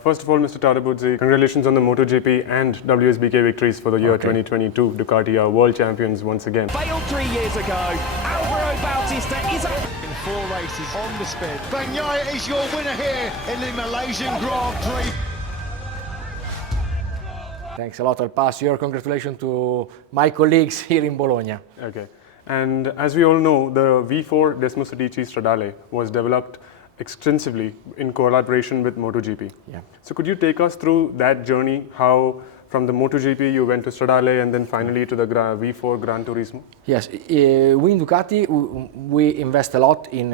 First of all, Mr. Tarabusi, congratulations on the MotoGP and WSBK victories for the year 2022. Ducati are world champions once again. Failed 3 years ago. Alvaro Bautista is up. In 4 races on the spin. Bagnaia is your winner here in the Malaysian Grand Prix. Thanks a lot. I'll pass your congratulations to my colleagues here in Bologna. Okay. And as we all know, the V4 Desmosedici Stradale was developed extensively in collaboration with MotoGP. Yeah. So could you take us through that journey, how from the MotoGP you went to Stradale and then finally to the V4 Gran Turismo? Yes, we in Ducati, we invest a lot in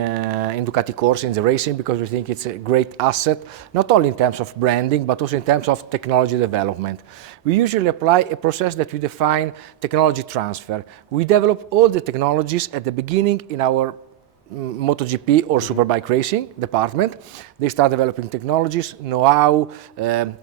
Ducati course, in the racing, because we think it's a great asset, not only in terms of branding, but also in terms of technology development. We usually apply a process that we define technology transfer. We develop all the technologies at the beginning in our MotoGP or Superbike racing department. They start developing technologies, know-how,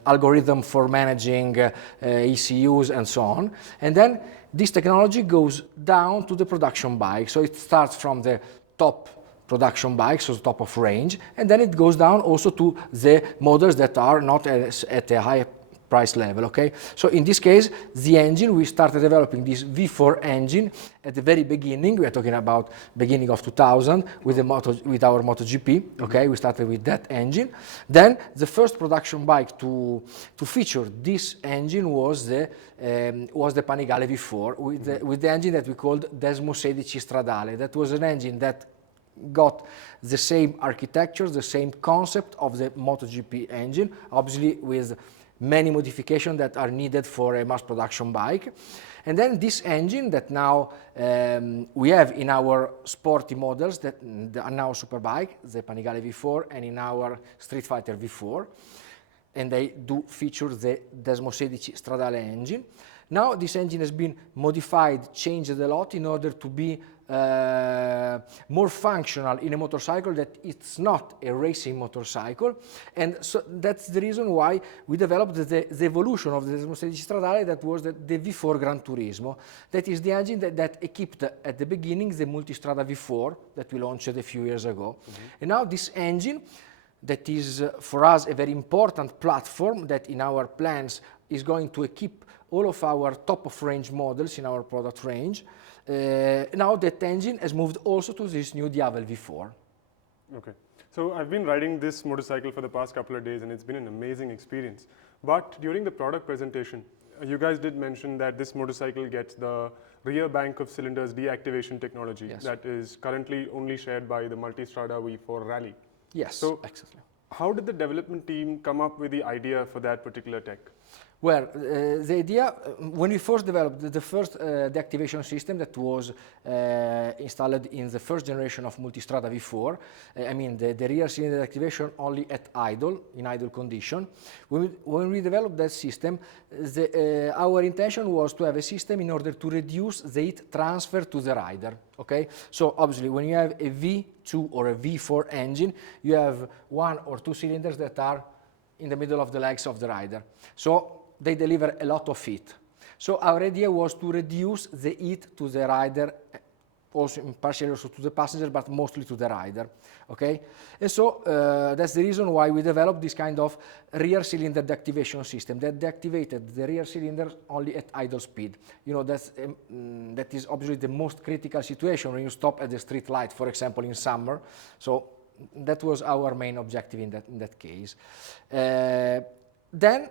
algorithm for managing ECUs and so on. And then this technology goes down to the production bike. So it starts from the top production bikes, so the top of range, and then it goes down also to the models that are not at a high price level, okay? So in this case, the engine, we started developing this V4 engine at the very beginning. We are talking about beginning of 2000 with our MotoGP, okay? We started with that engine. Then the first production bike to feature this engine was the Panigale V4 with the engine that we called Desmosedici Stradale. That was an engine that got the same architecture, the same concept of the MotoGP engine, obviously with many modifications that are needed for a mass production bike. And then this engine that now we have in our sporty models that are now Superbike, the Panigale V4, and in our Street Fighter V4, and they do feature the Desmosedici Stradale engine. Now this engine has been modified, changed a lot in order to be more functional in a motorcycle that it's not a racing motorcycle, and so that's the reason why we developed the evolution of the Desmosedici Stradale, that was the V4 Gran Turismo. That is the engine that equipped at the beginning the Multistrada V4 that we launched a few years ago. And now this engine, that is for us a very important platform that in our plans is going to equip all of our top of range models in our product range. Now that engine has moved also to this new Diavel V4. Okay. So I've been riding this motorcycle for the past couple of days and it's been an amazing experience. But during the product presentation, you guys did mention that this motorcycle gets the rear bank of cylinders deactivation technology. Yes. That is currently only shared by the Multistrada V4 Rally. Yes, so exactly. How did the development team come up with the idea for that particular tech? Well, the idea, when we first developed the first deactivation system that was installed in the first generation of Multistrada V4, I mean the rear cylinder activation only at idle, in idle condition. When we developed that system, our intention was to have a system in order to reduce the heat transfer to the rider, okay? So obviously when you have a V2 or a V4 engine, you have 1 or 2 cylinders that are in the middle of the legs of the rider. So they deliver a lot of heat. So our idea was to reduce the heat to the rider, also partially also to the passenger, but mostly to the rider, okay? And so that's the reason why we developed this kind of rear cylinder deactivation system that deactivated the rear cylinder only at idle speed. You know, that is obviously the most critical situation when you stop at the street light, for example, in summer. So that was our main objective in that case. Then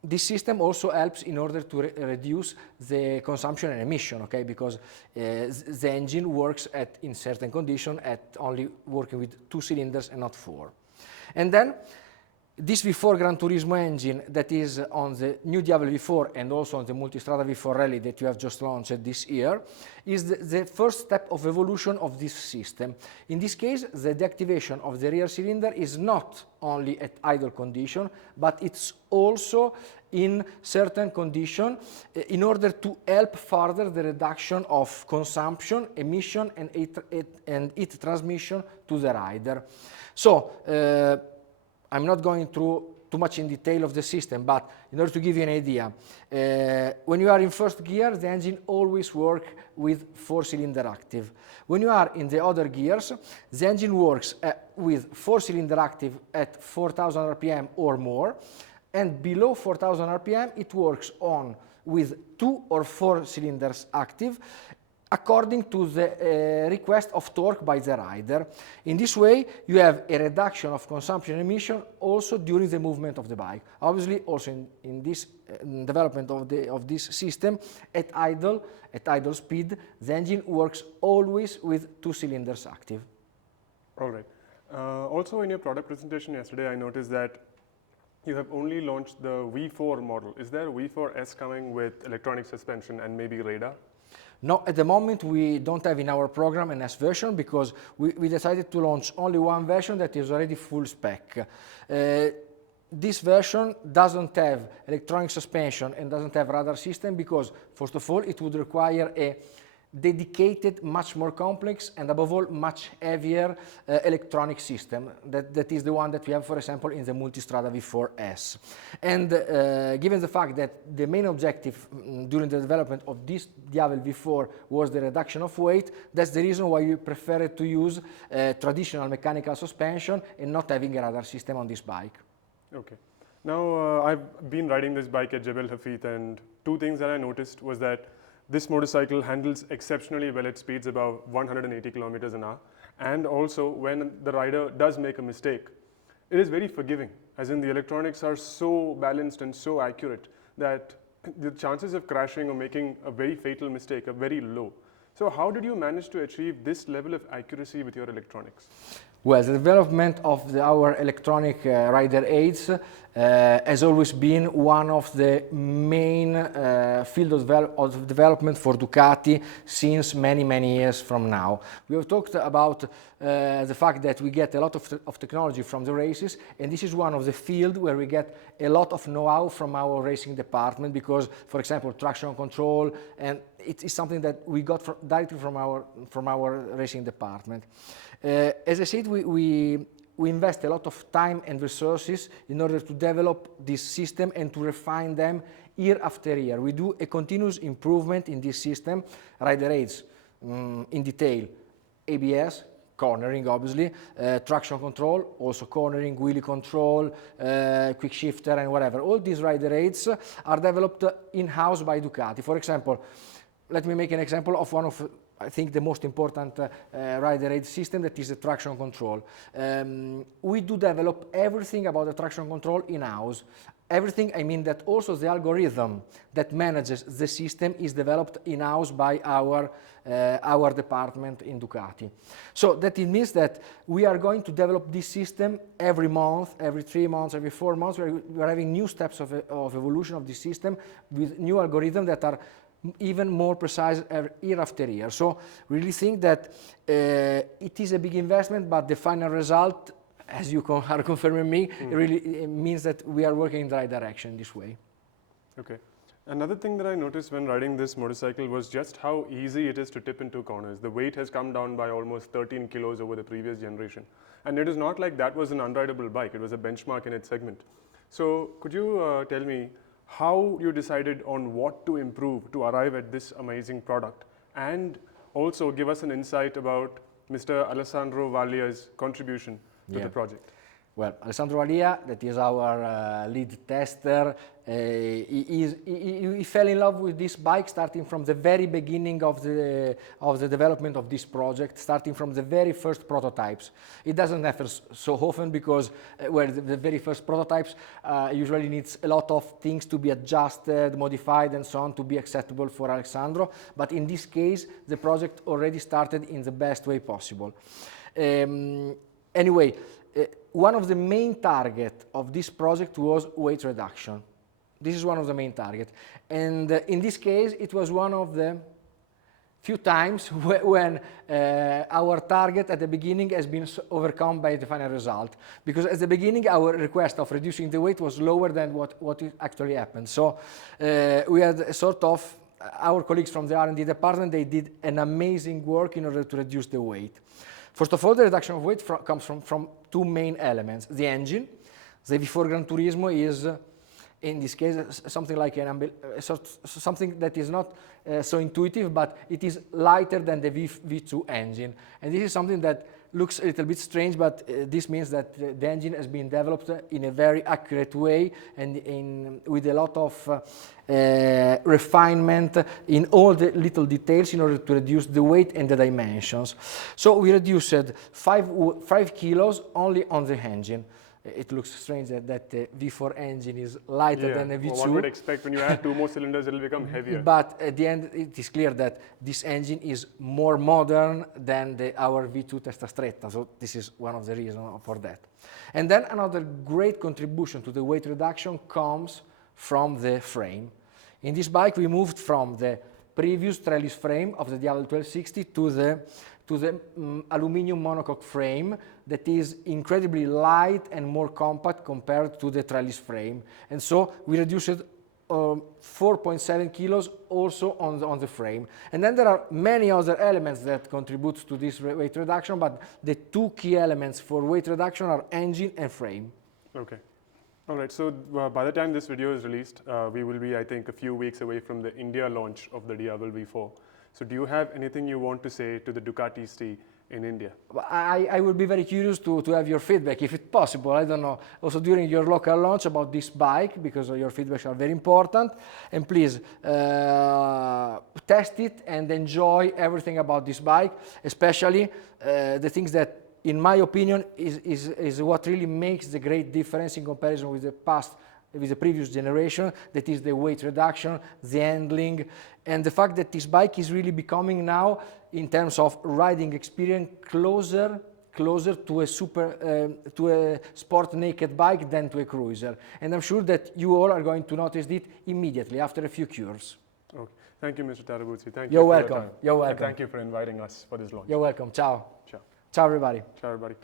this system also helps in order to reduce the consumption and emission, okay? Because the engine works in certain condition at only working with 2 cylinders and not 4. And then this V4 Gran Turismo engine that is on the new Diavel V4 and also on the Multistrada V4 Rally that you have just launched this year is the first step of evolution of this system. In this case, the deactivation of the rear cylinder is not only at idle condition, but it's also in certain condition in order to help further the reduction of consumption, emission and heat transmission to the rider. So I'm not going through too much in detail of the system, but in order to give you an idea, when you are in first gear, the engine always works with 4-cylinder active. When you are in the other gears, the engine works with 4-cylinder active at 4,000 RPM or more, and below 4,000 RPM it works on with 2 or 4 cylinders active according to the request of torque by the rider. In this way you have a reduction of consumption emission also during the movement of the bike. Obviously also in this development of this system at idle speed the engine works always with 2 cylinders active. All right. Also in your product presentation yesterday I noticed that you have only launched the V4 model. Is there a V4S coming with electronic suspension and maybe radar? No, at the moment we don't have in our program an S version because we decided to launch only one version that is already full spec. This version doesn't have electronic suspension and doesn't have radar system because, first of all, it would require a dedicated, much more complex and above all much heavier electronic system. That is the one that we have, for example, in the Multistrada V4S. And given the fact that the main objective during the development of this Diavel V4 was the reduction of weight, that's the reason why we preferred to use traditional mechanical suspension and not having a radar system on this bike. Okay. Now I've been riding this bike at Jebel Hafid, and two things that I noticed was that this motorcycle handles exceptionally well at speeds above 180 kilometers an hour, and also when the rider does make a mistake, it is very forgiving, as in the electronics are so balanced and so accurate that the chances of crashing or making a very fatal mistake are very low. So how did you manage to achieve this level of accuracy with your electronics? Well, the development of our electronic rider aids has always been one of the main field of development for Ducati since many years from now. We have talked about the fact that we get a lot of technology from the races, and this is one of the fields where we get a lot of know-how from our racing department because, for example, traction control, and it is something that we got directly from our racing department. As I said, we invest a lot of time and resources in order to develop this system and to refine them year after year. We do a continuous improvement in this system, rider aids in detail, ABS, cornering obviously, traction control, also cornering, wheelie control, quick shifter and whatever. All these rider aids are developed in-house by Ducati. For example, let me make an example of one of I think the most important rider aid system, that is the traction control. We do develop everything about the traction control in-house. Everything, I mean that also the algorithm that manages the system is developed in-house by our department in Ducati. So that it means that we are going to develop this system every month, every 3 months, every 4 months. We are having new steps of evolution of this system with new algorithms that are even more precise year after year. So really think that it is a big investment, but the final result, as you are confirming me, really means that we are working in the right direction this way. Okay. Another thing that I noticed when riding this motorcycle was just how easy it is to tip into corners. The weight has come down by almost 13 kilos over the previous generation. And it is not like that was an unrideable bike, it was a benchmark in its segment. So could you tell me how you decided on what to improve to arrive at this amazing product, and also give us an insight about Mr. Alessandro Vaglia's contribution to the project? Well, Alessandro Vaglia, that is our lead tester, he fell in love with this bike starting from the very beginning of the development of this project, starting from the very first prototypes. It doesn't happen so often because the very first prototypes usually needs a lot of things to be adjusted, modified and so on to be acceptable for Alessandro, but in this case the project already started in the best way possible. Anyway, one of the main targets of this project was weight reduction. This is one of the main targets. And in this case, it was one of the few times when our target at the beginning has been overcome by the final result. Because at the beginning, our request of reducing the weight was lower than what actually happened. So we had a sort of, our colleagues from the R&D department, they did an amazing work in order to reduce the weight. First of all, the reduction of weight comes from two main elements: the engine. The V4 Gran Turismo is, in this case, something like something that is not so intuitive, but it is lighter than the V2 engine. And this is something that looks a little bit strange, but this means that the engine has been developed in a very accurate way and with a lot of refinement in all the little details in order to reduce the weight and the dimensions. So we reduced 5 kilos only on the engine. It looks strange that the V4 engine is lighter than the V2. Well, one would expect when you add 2 more cylinders, it will become heavier. But at the end, it is clear that this engine is more modern than our V2 Testa Stretta. So this is one of the reasons for that. And then another great contribution to the weight reduction comes from the frame. In this bike, we moved from the previous trellis frame of the Diavel 1260 to the aluminium monocoque frame that is incredibly light and more compact compared to the trellis frame. And so we reduced 4.7 kilos also on the frame. And then there are many other elements that contribute to this weight reduction, but the 2 key elements for weight reduction are engine and frame. Okay. All right, so by the time this video is released, we will be, I think, a few weeks away from the India launch of the Diavel V4. So do you have anything you want to say to the Ducatisti in India? I would be very curious to have your feedback, if it's possible, I don't know, also during your local launch about this bike, because your feedbacks are very important. And please, test it and enjoy everything about this bike, especially the things that, in my opinion, is what really makes the great difference in comparison with the previous generation, that is the weight reduction, the handling, and the fact that this bike is really becoming now, in terms of riding experience, closer to a sport naked bike than to a cruiser. And I'm sure that you all are going to notice it immediately after a few cures. Okay. Thank you, Mr. Tarabusi. Thank You're you. welcome. You're welcome. And thank you for inviting us for this launch. You're welcome. Ciao. Ciao. Ciao, everybody. Ciao, everybody.